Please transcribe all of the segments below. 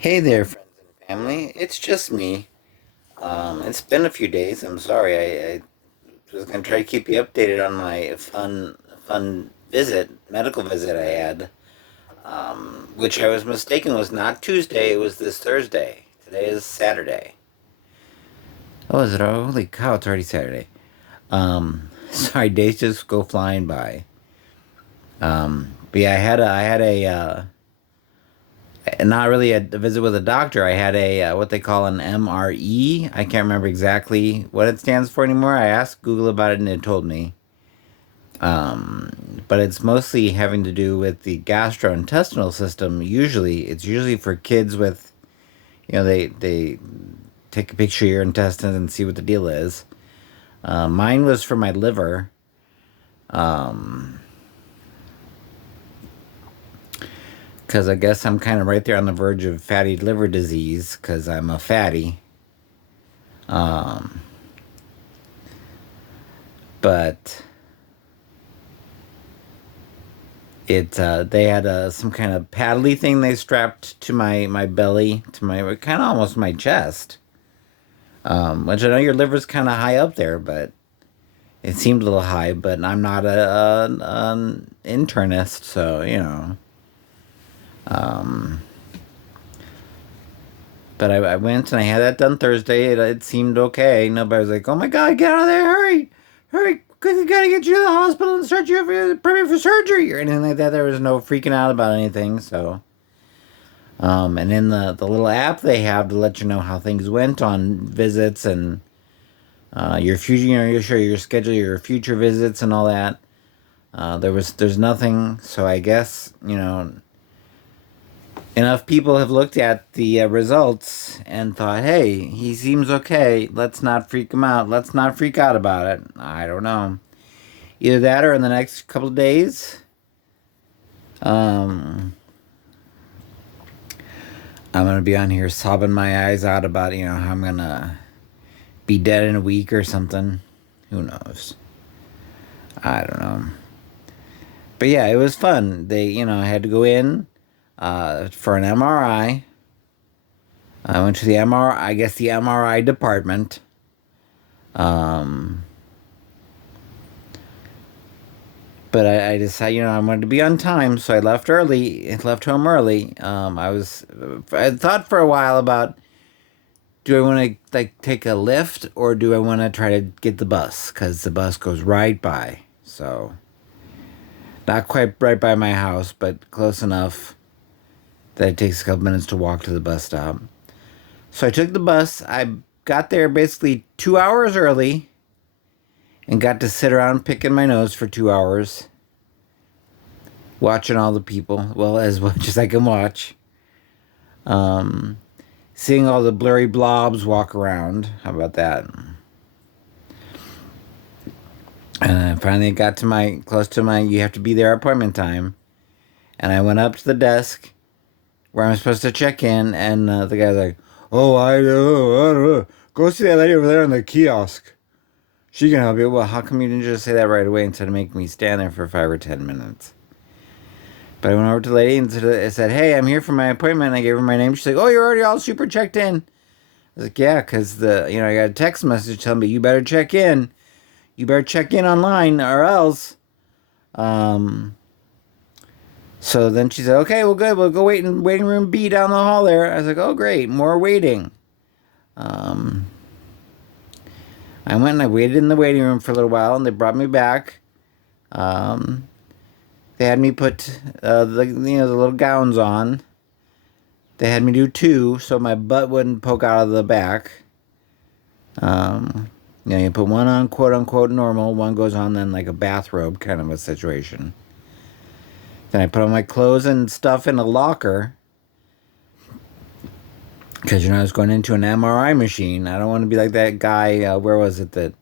Hey there, friends and family. It's just me. It's been a few days. I'm sorry. I was gonna try to keep you updated on my fun medical visit I had, which I was mistaken was not Tuesday. It was this Thursday. Today is Saturday. Oh, is it? Holy cow! It's already Saturday. Sorry, days just go flying by. But yeah, not really a visit with a doctor. I had a what they call an MRE. I can't remember exactly what it stands for anymore. I asked Google about it and it told me. But it's mostly having to do with the gastrointestinal system. It's usually for kids with, they take a picture of your intestines and see what the deal is. Mine was for my liver. Um, because I guess I'm kind of right there on the verge of fatty liver disease because I'm a fatty. Um, but they had some kind of paddly thing they strapped to my belly, to my kind of almost my chest. Which I know your liver's kind of high up there, but it seemed a little high. But I'm not an internist, so Um, but I went and I had that done Thursday. It seemed okay. Nobody was like, "Oh my god, get out of there! Hurry, hurry! We gotta get you to the hospital and start you preparing for surgery or anything like that." There was no freaking out about anything. So, and in the little app they have to let you know how things went on visits and your future, you show your schedule, your future visits and all that. There's nothing. So I guess enough people have looked at the results and thought, hey, he seems okay. Let's not freak him out. Let's not freak out about it. I don't know. Either that or in the next couple of days, um, I'm going to be on here sobbing my eyes out about, how I'm going to be dead in a week or something. Who knows? I don't know. But yeah, it was fun. I had to go in for an MRI. I went to the MRI, I guess the MRI department. Um, but I decided, I wanted to be on time, so I left early. Left home early. I thought for a while about, do I want to like take a lift or do I want to try to get the bus? Because the bus goes right by. So not quite right by my house, but close enough that it takes a couple minutes to walk to the bus stop. So I took the bus. I got there basically 2 hours early and got to sit around picking my nose for 2 hours, watching all the people, well, as much as I can watch. Um, Seeing all the blurry blobs walk around. How about that? And I finally got to close to my, you have to be there appointment time. And I went up to the desk where I'm supposed to check in, and the guy's like, "Oh, I don't know. Go see that lady over there in the kiosk. She can help you." Well, how come you didn't just say that right away instead of making me stand there for 5 or 10 minutes? But I went over to the lady and said, "Hey, I'm here for my appointment." I gave her my name. She's like, "Oh, you're already all super checked in." I was like, "Yeah, because I got a text message telling me you better check in. You better check in online or else." Um, so then she said, "Okay, well, good. We'll go wait in waiting room B down the hall there." I was like, "Oh, great, more waiting." Um, I went and I waited in the waiting room for a little while, and they brought me back. Um, they had me put the little gowns on. They had me do two, so my butt wouldn't poke out of the back. You put one on quote unquote normal, one goes on then like a bathrobe kind of a situation. Then I put on my clothes and stuff in a locker because I was going into an MRI machine. I don't want to be like that guy. Where was it that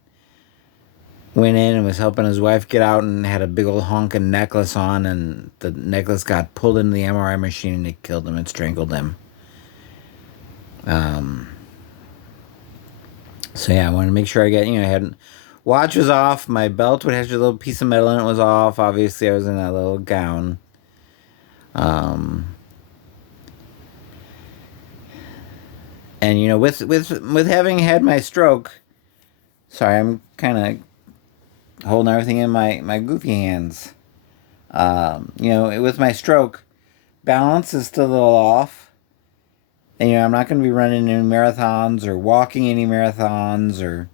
went in and was helping his wife get out and had a big old honking necklace on, and the necklace got pulled into the MRI machine and it killed him. It strangled him. Um, so yeah, I wanted to make sure I had watch was off, my belt would have a little piece of metal in it was off. Obviously, I was in that little gown. Um, And with having had my stroke, sorry, I'm kind of holding everything in my goofy hands. With my stroke, balance is still a little off. And I'm not going to be running any marathons or walking any marathons or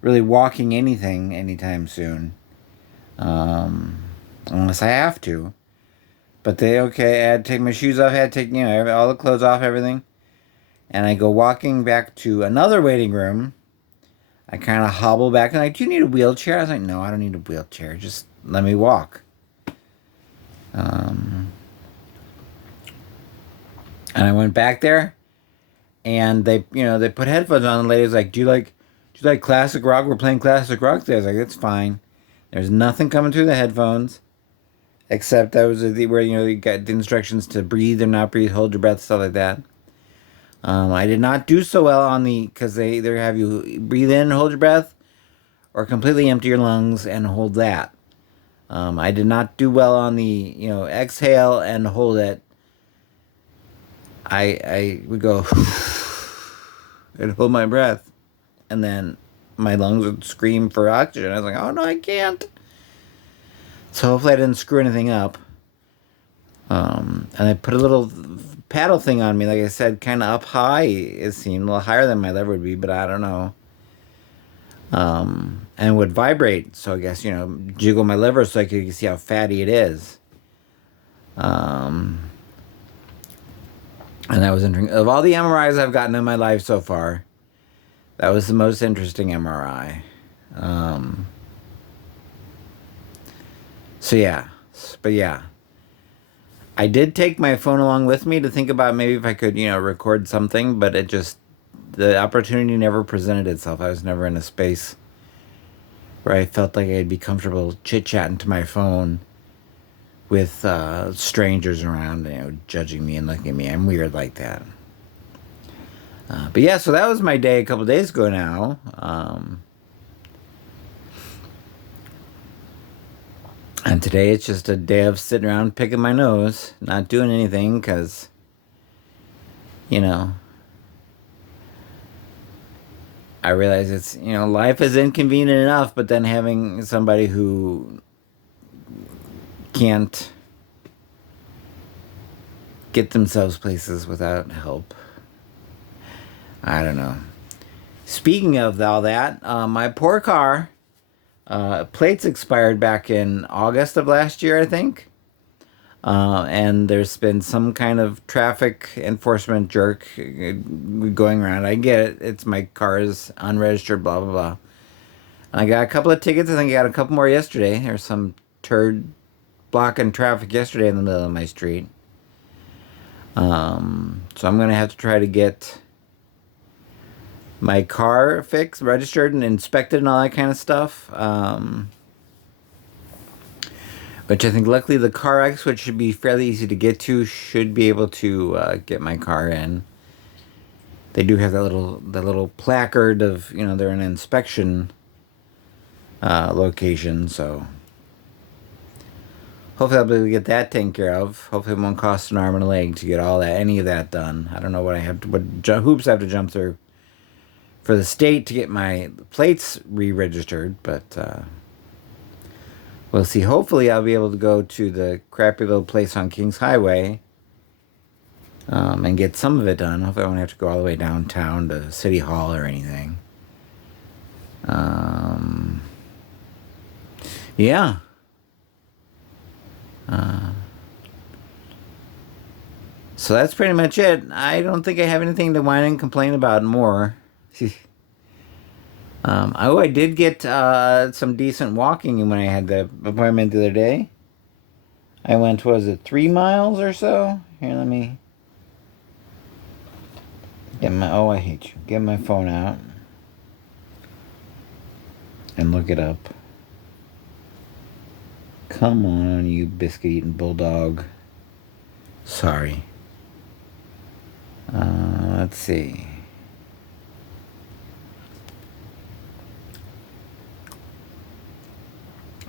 really walking anything anytime soon, unless I have to. But I had to take my shoes off, I had to take all the clothes off, everything, and I go walking back to another waiting room. I kind of hobble back and like, do you need a wheelchair? I was like, no, I don't need a wheelchair. Just let me walk. And I went back there, and they put headphones on. The lady's like, do you like classic rock? We're playing classic rock today. I was like, it's fine. There's nothing coming through the headphones, except that was where you got the instructions to breathe or not breathe, hold your breath, stuff like that. I did not do so well on because they either have you breathe in and hold your breath, or completely empty your lungs and hold that. I did not do well on the exhale and hold it. I would go and hold my breath, and then my lungs would scream for oxygen. I was like, oh no, I can't. So hopefully I didn't screw anything up. And I put a little paddle thing on me, like I said, kind of up high. It seemed a little higher than my lever would be, but I don't know. And it would vibrate, so I guess jiggle my liver so I could see how fatty it is. And that was interesting. Of all the MRIs I've gotten in my life so far, that was the most interesting MRI. So yeah, but yeah, I did take my phone along with me to think about maybe if I could, record something, but the opportunity never presented itself. I was never in a space where I felt like I'd be comfortable chit-chatting to my phone with strangers around, judging me and looking at me. I'm weird like that. But yeah, so that was my day a couple days ago now. And today it's just a day of sitting around picking my nose, not doing anything because, I realize life is inconvenient enough, but then having somebody who can't get themselves places without help. I don't know. Speaking of all that, my poor car, plates expired back in August of last year, I think. And there's been some kind of traffic enforcement jerk going around. I get it. It's my car is unregistered, blah, blah, blah. I got a couple of tickets. I think I got a couple more yesterday. There's some turd blocking traffic yesterday in the middle of my street. So I'm going to have to try to get my car fixed, registered, and inspected and all that kind of stuff. Which I think luckily the car X, which should be fairly easy to get to, should be able to get my car in. They do have that little placard of, they're an inspection location, so hopefully I'll be able to get that taken care of. Hopefully it won't cost an arm and a leg to get any of that done. I don't know what hoops I have to jump through for the state to get my plates re-registered, but we'll see. Hopefully I'll be able to go to the crappy little place on Kings Highway and get some of it done. Hopefully I won't have to go all the way downtown to City Hall or anything. Yeah. So that's pretty much it. I don't think I have anything to whine and complain about more. I did get some decent walking when I had the appointment the other day. I went, was it 3 miles or so? Here, let me get I hate you. Get my phone out and look it up. Come on, you biscuit-eating bulldog. Sorry. Let's see.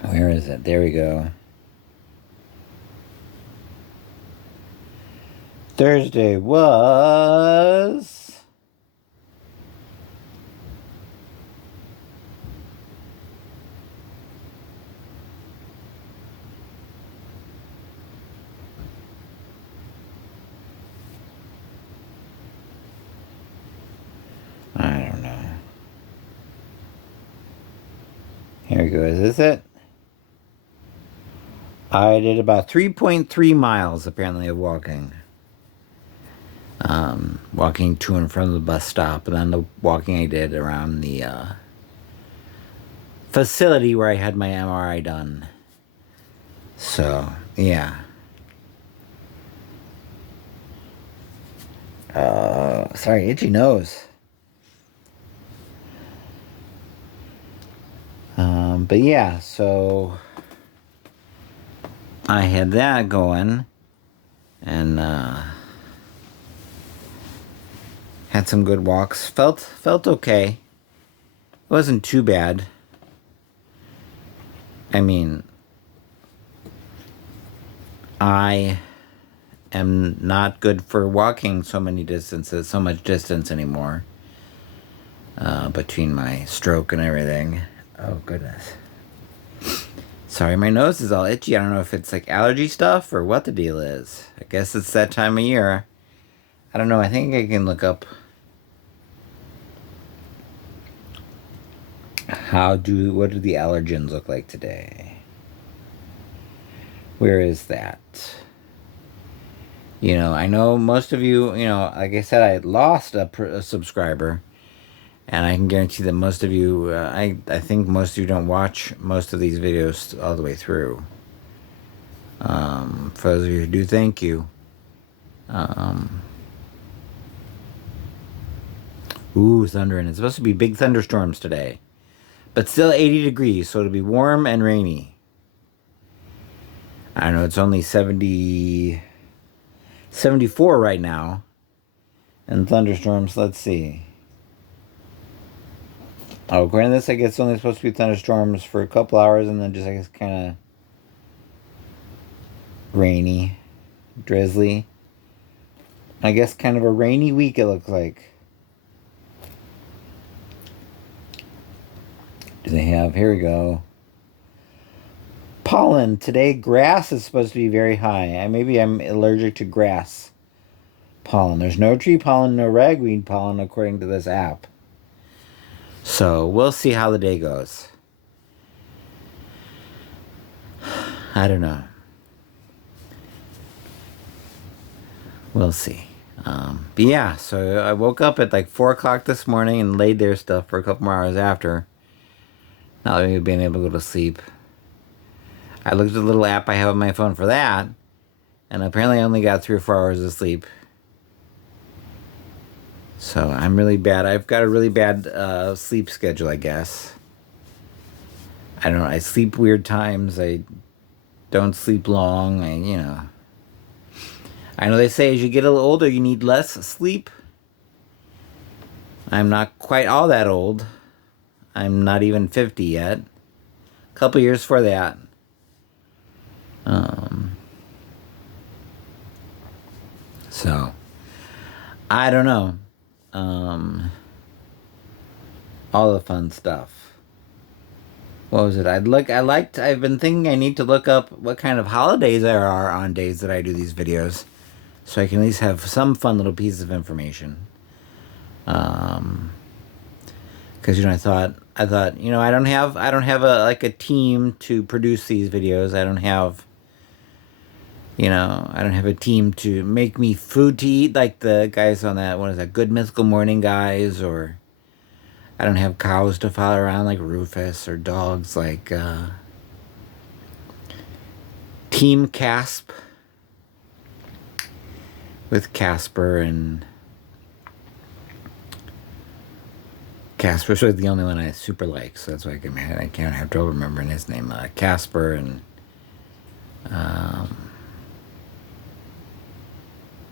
Where is it? There we go. Thursday was There we go. Is this it? I did about 3.3 miles apparently of walking. Walking to and from the bus stop, and then the walking I did around the facility where I had my MRI done. So, yeah. Sorry, itchy nose. But yeah, so I had that going, and had some good walks. Felt okay. It wasn't too bad. I mean, I am not good for walking so much distance anymore. Between my stroke and everything. Oh, goodness. Sorry, my nose is all itchy. I don't know if it's like allergy stuff or what the deal is. I guess it's that time of year. I don't know. I think I can look up what do the allergens look like today? Where is that? You know, I know most of you, like I said, I lost a subscriber. And I can guarantee that most of you, I think most of you don't watch most of these videos all the way through. For those of you who do, thank you. Ooh, thundering. It's supposed to be big thunderstorms today. But still 80 degrees, so it'll be warm and rainy. I don't know, it's only 74 right now. And thunderstorms, let's see. Oh, according to this, I guess it's only supposed to be thunderstorms for a couple hours and then just, I guess, kind of rainy, drizzly. I guess kind of a rainy week, it looks like. Do they have, here we go. Pollen. Today, grass is supposed to be very high. Maybe I'm allergic to grass pollen. There's no tree pollen, no ragweed pollen, according to this app. So, we'll see how the day goes. I don't know. We'll see. But yeah, so I woke up at like 4 o'clock this morning and laid there stuff for a couple more hours after. Not really being able to go to sleep. I looked at the little app I have on my phone for that, and apparently I only got 3 or 4 hours of sleep. So I'm really bad. I've got a really bad sleep schedule, I guess. I don't know. I sleep weird times. I don't sleep long. I know they say as you get a little older, you need less sleep. I'm not quite all that old. I'm not even 50 yet. A couple years for that. So, I don't know. All the fun stuff. What was it? I've been thinking I need to look up what kind of holidays there are on days that I do these videos, so I can at least have some fun little piece of information. Because I thought I don't have a team to produce these videos. I don't have a team to make me food to eat like the guys on that, what is that, Good Mythical Morning guys, or I don't have cows to follow around like Rufus, or dogs like Team Casp with Casper, and Casper's really the only one I super like, so that's why I can't have trouble remembering his name. Casper and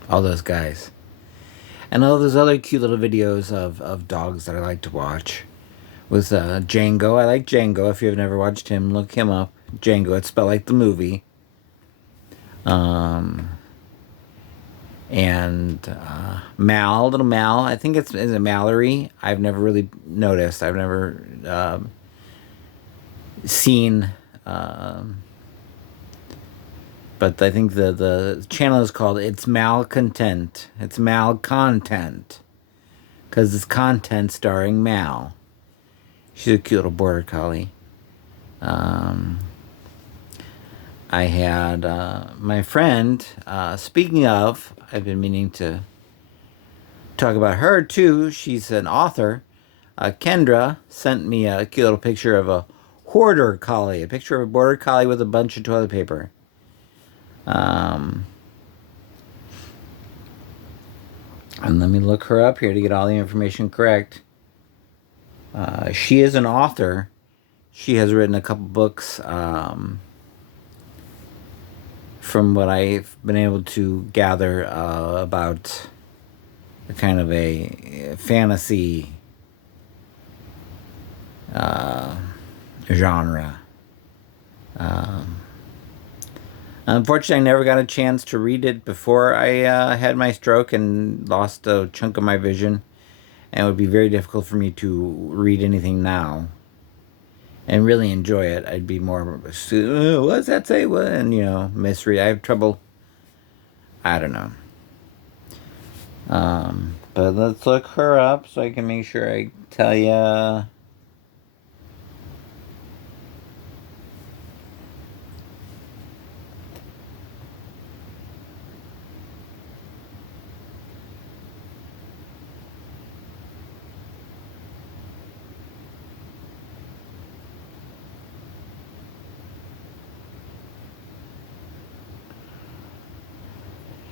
all those guys. And all those other cute little videos of dogs that I like to watch. With Django. I like Django. If you've never watched him, look him up. Django. It's spelled like the movie. And Mal, little Mal. I think is it Mallory? I've never really noticed. I've never seen... but I think the channel is called It's Malcontent. It's Malcontent. Because it's content starring Mal. She's a cute little border collie. Um, I had my friend, speaking of, I've been meaning to talk about her too. She's an author. Kendra sent me a cute little picture of a hoarder collie, a picture of a border collie with a bunch of toilet paper. Um, and let me look her up here to get all the information correct. She is an author. She has written a couple books. From what I've been able to gather about a kind of a fantasy genre. Um, Unfortunately, I never got a chance to read it before I had my stroke and lost a chunk of my vision. And it would be very difficult for me to read anything now and really enjoy it. I'd be more, what's that say? What? And, misread. I have trouble. I don't know. But let's look her up so I can make sure I tell you.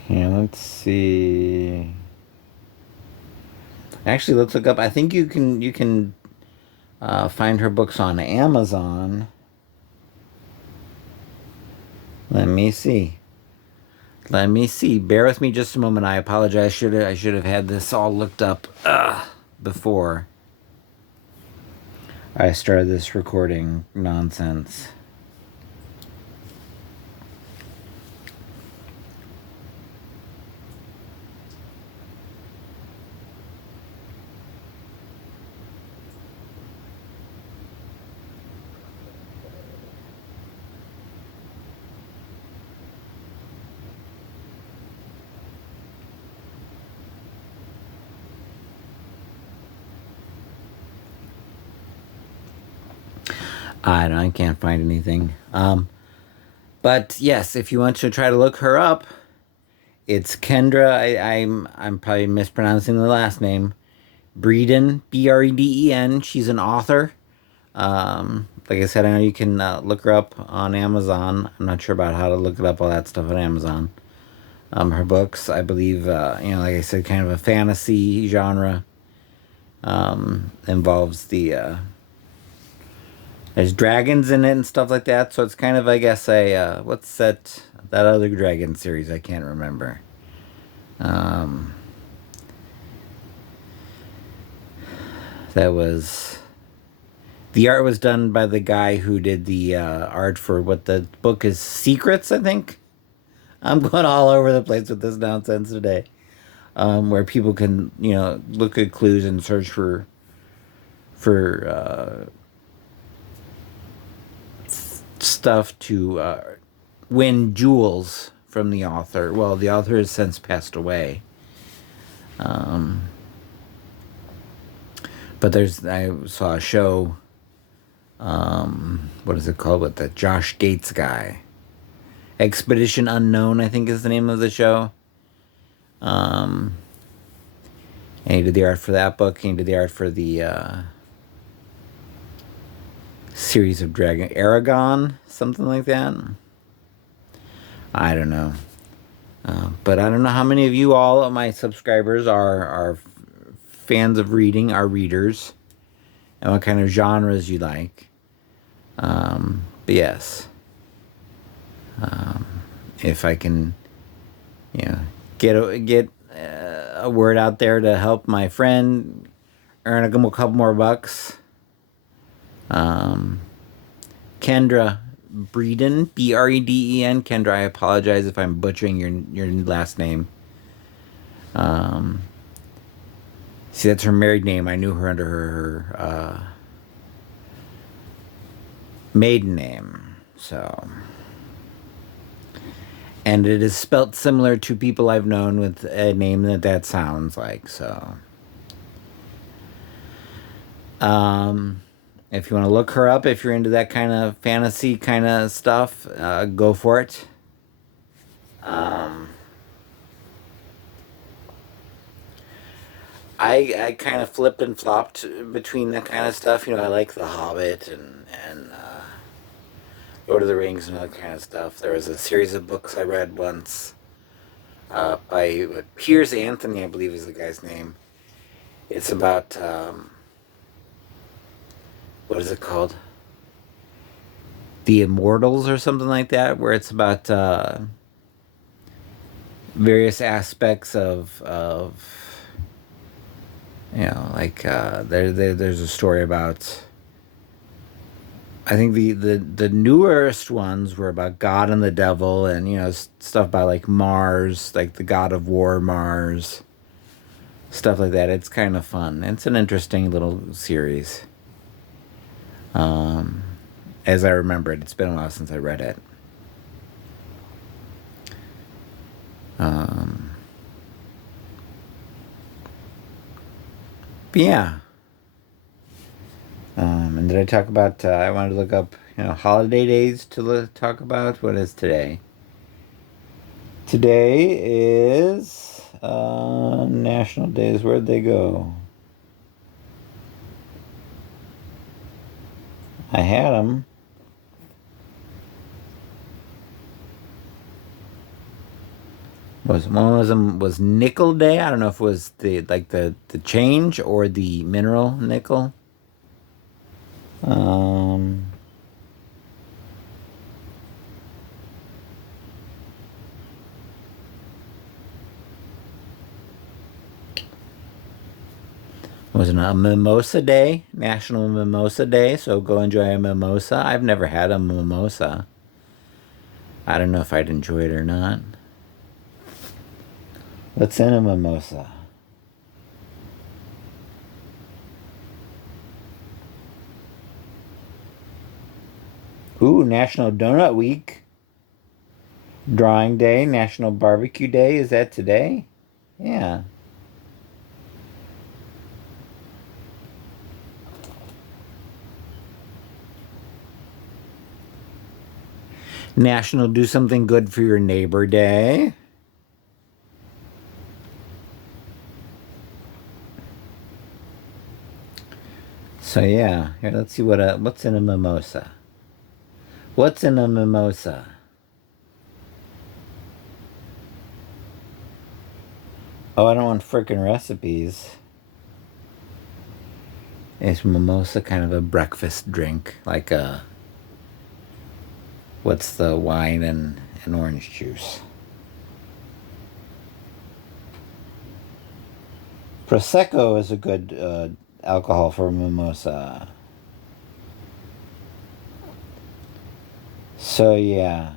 Yeah, let's see. Actually, let's look up. I think you can find her books on Amazon. Let me see. Let me see. Bear with me just a moment. I apologize. I should have had this all looked up before I started this recording nonsense. I can't find anything. But yes, if you want to try to look her up, it's Kendra. I'm probably mispronouncing the last name. Breeden, Breden. She's an author. Like I said, I know you can look her up on Amazon. I'm not sure about how to look it up, all that stuff on Amazon. Her books, I believe, like I said, kind of a fantasy genre. Involves there's dragons in it and stuff like that. So it's kind of, I guess, what's that other dragon series? I can't remember. That was the art was done by the guy who did the art for what the book is, Secrets, I think. I'm going all over the place with this nonsense today. Where people can, look at clues and search for stuff to win jewels from the author. Well, the author has since passed away. But I saw a show. What is it called? With the Josh Gates guy. Expedition Unknown, I think is the name of the show. And he did the art for that book. He did the art for the series of Dragon Aragon, something like that. I don't know. But I don't know how many of you, all of my subscribers, are fans of reading, are readers, and what kind of genres you like. But yes. If I can, get a word out there to help my friend earn a couple more bucks. Kendra Breeden, Breden. Kendra, I apologize if I'm butchering your last name. See, that's her married name. I knew her under her maiden name. So, and it is spelt similar to people I've known with a name that sounds like. So, If you want to look her up, if you're into that kind of fantasy kind of stuff, go for it. Um, I kind of flipped and flopped between that kind of stuff. I like The Hobbit and Lord of the Rings and all that kind of stuff. There was a series of books I read once by Piers Anthony, I believe is the guy's name. It's about what is it called? The Immortals or something like that, where it's about various aspects of like there's a story about. I think the newest ones were about God and the devil, and stuff about like Mars, like the god of war Mars, stuff like that. It's kind of fun. It's an interesting little series. Um, as I remember it, it's been a while since I read it. Um, but yeah. And did I talk about? I wanted to look up, holiday days to talk about. What is today? Today is National Days. Where'd they go? I had them. Was Nickel Day? I don't know if it was the change or the mineral nickel. Um, was it a Mimosa Day? National Mimosa Day. So go enjoy a mimosa. I've never had a mimosa. I don't know if I'd enjoy it or not. What's in a mimosa? Ooh, National Donut Week. Drawing Day, National Barbecue Day. Is that today? Yeah. National Do Something Good for Your Neighbor Day. So yeah, here let's see what's in a mimosa. What's in a mimosa? Oh, I don't want freaking recipes. Is mimosa kind of a breakfast drink, like what's the wine and orange juice? Prosecco is a good alcohol for mimosa. So yeah,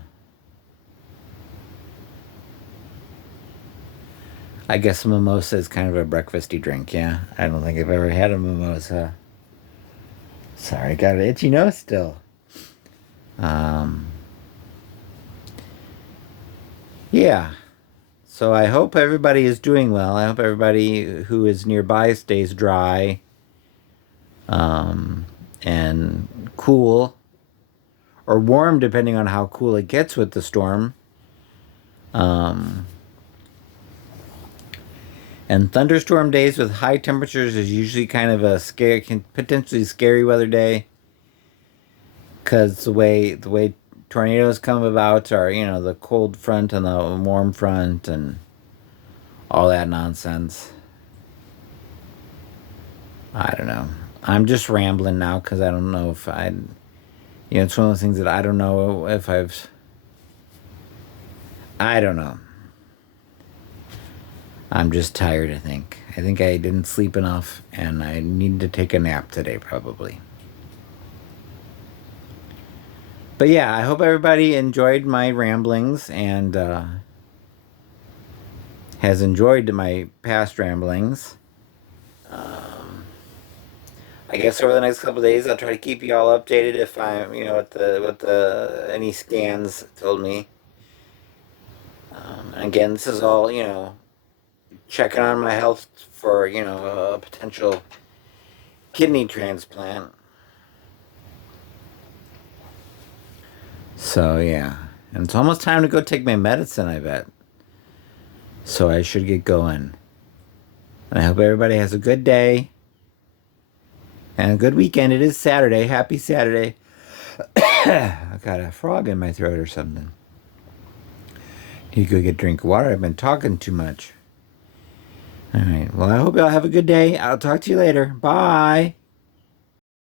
I guess a mimosa is kind of a breakfasty drink. Yeah, I don't think I've ever had a mimosa. Sorry, got an itchy nose still. Um, yeah. So I hope everybody is doing well. I hope everybody who is nearby stays dry, um, and cool or warm, depending on how cool it gets with the storm. Um, and thunderstorm days with high temperatures is usually kind of a scary, potentially scary weather day, because the way tornadoes come about are the cold front and the warm front and all that nonsense. I don't know. I'm just rambling now because I don't know if it's one of those things that I don't know if I don't know. I'm just tired, I think. I think I didn't sleep enough and I need to take a nap today, probably. But yeah, I hope everybody enjoyed my ramblings and has enjoyed my past ramblings. Um, I guess over the next couple of days, I'll try to keep you all updated if I'm, what the any scans told me. And again, this is all, checking on my health for, a potential kidney transplant. So, yeah. And it's almost time to go take my medicine, I bet. So I should get going. And I hope everybody has a good day and a good weekend. It is Saturday. Happy Saturday. I got a frog in my throat or something. Need to go get a drink of water. I've been talking too much. All right. Well, I hope y'all have a good day. I'll talk to you later. Bye.